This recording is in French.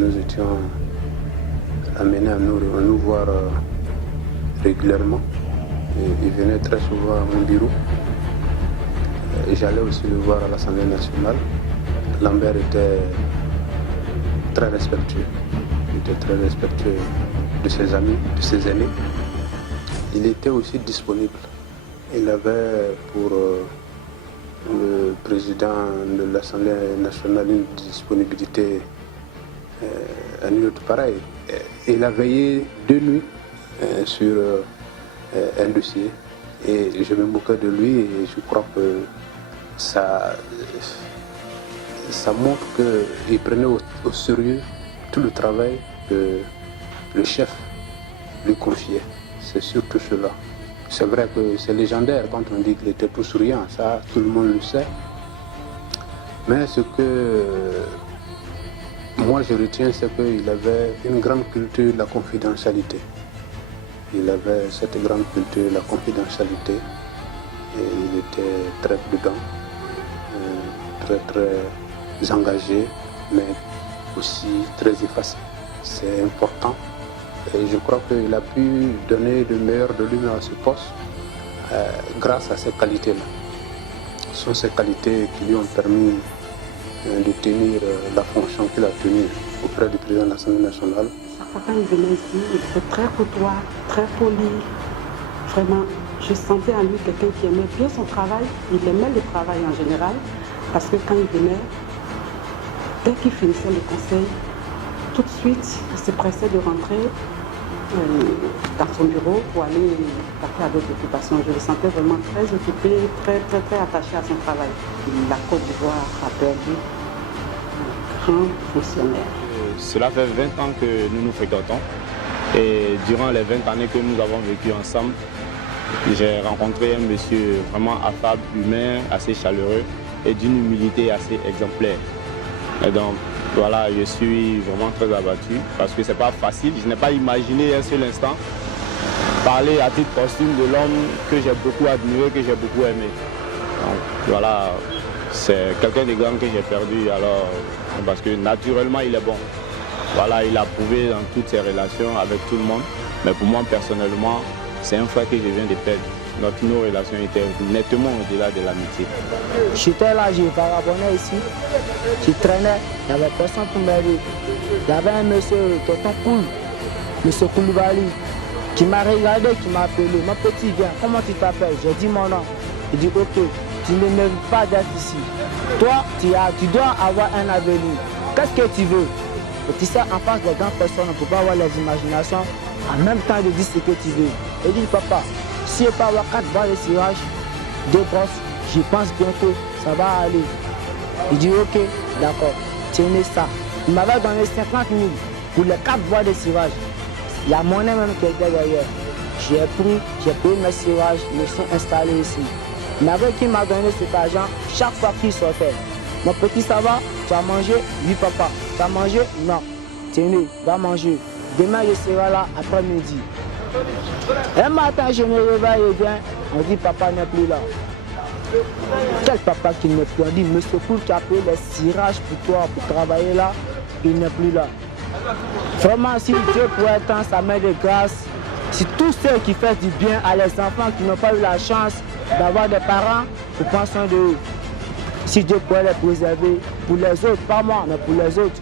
nous étions amenés à nous voir régulièrement. Et il venait très souvent à mon bureau. Et j'allais aussi le voir à l'Assemblée nationale. Lambert était très respectueux. Il était très respectueux de ses amis, de ses aînés. Il était aussi disponible. Il avait pour le président de l'Assemblée nationale une disponibilité à nulle autre pareil. Il a veillé de nuit sur un dossier et je me moquais de lui et je crois que ça montre qu'il prenait au sérieux tout le travail que le chef lui confiait. C'est surtout cela. C'est vrai que c'est légendaire quand on dit qu'il était tout souriant, ça tout le monde le sait. Mais ce que moi je retiens, c'est qu'il avait une grande culture de la confidentialité. Il avait cette grande culture de la confidentialité et il était très prudent, très engagé, mais aussi très effacé. C'est important. Et je crois qu'il a pu donner le meilleur de lui-même à ce poste grâce à ces qualités-là. Ce sont ces qualités qui lui ont permis de tenir la fonction qu'il a tenue auprès du président de l'Assemblée nationale. Chaque fois quand il venait ici, il était très courtois, très poli. Vraiment, je sentais en lui quelqu'un qui aimait bien son travail. Il aimait le travail en général parce que quand il venait, dès qu'il finissait le conseil, tout de suite, il se pressait de rentrer dans son bureau pour aller passer à d'autres occupations. Je le sentais vraiment très occupé, très attaché à son travail. La Côte d'Ivoire a perdu un grand fonctionnaire. Cela fait 20 ans que nous nous fréquentons et durant les 20 années que nous avons vécu ensemble, j'ai rencontré un monsieur vraiment affable, humain, assez chaleureux et d'une humilité assez exemplaire. Et donc, voilà, je suis vraiment très abattu parce que c'est pas facile. Je n'ai pas imaginé un seul instant parler à titre posthume de l'homme que j'ai beaucoup admiré, que j'ai beaucoup aimé. Donc voilà, c'est quelqu'un de grand que j'ai perdu alors parce que naturellement il est bon. Voilà, il a prouvé dans toutes ses relations avec tout le monde. Mais pour moi personnellement, c'est un frère que je viens de perdre. Donc nos relations étaient nettement au-delà de l'amitié. J'étais là, je vagabondais ici, je traînais, il n'y avait personne pour m'aider. Il y avait un monsieur, tonton Koul, monsieur Koulibaly, qui m'a regardé, qui m'a appelé. Mon petit, viens, comment tu t'appelles? J'ai dit mon nom. Il dit ok, tu ne mérites pas d'être ici. Toi, tu dois avoir un avenir. Qu'est-ce que tu veux? Et tu sais, en face des grandes personnes, on ne peut pas avoir les imaginations en même temps de dire ce que tu veux. Il dit papa, si je peux avoir 4 balles de cirage, 2 brosses, je pense bientôt, ça va aller. Il dit ok, d'accord, tenez ça. Il m'avait donné 50 000 pour les 4 bois de cirage. Il y a monnaie même qui était derrière. J'ai pris, j'ai payé mes cirages, je me suis installé ici. Il m'avait qui m'a donné cet argent chaque fois qu'il sortait. Mon petit, ça va? Tu as mangé? Oui papa. Tu as mangé? Non. Tenez, va manger. Demain je serai là après-midi. Un matin je me réveille et viens, on dit papa n'est plus là. Quel papa qui n'est plus? On dit monsieur Koul qui a payé les cirages pour toi, pour travailler là, il n'est plus là. Vraiment si Dieu pourrait étendre sa main de grâce, si tous ceux qui font du bien à les enfants qui n'ont pas eu la chance d'avoir des parents, pour prendre soin de eux. Si Dieu pourrait les préserver, pour les autres, pas moi, mais pour les autres,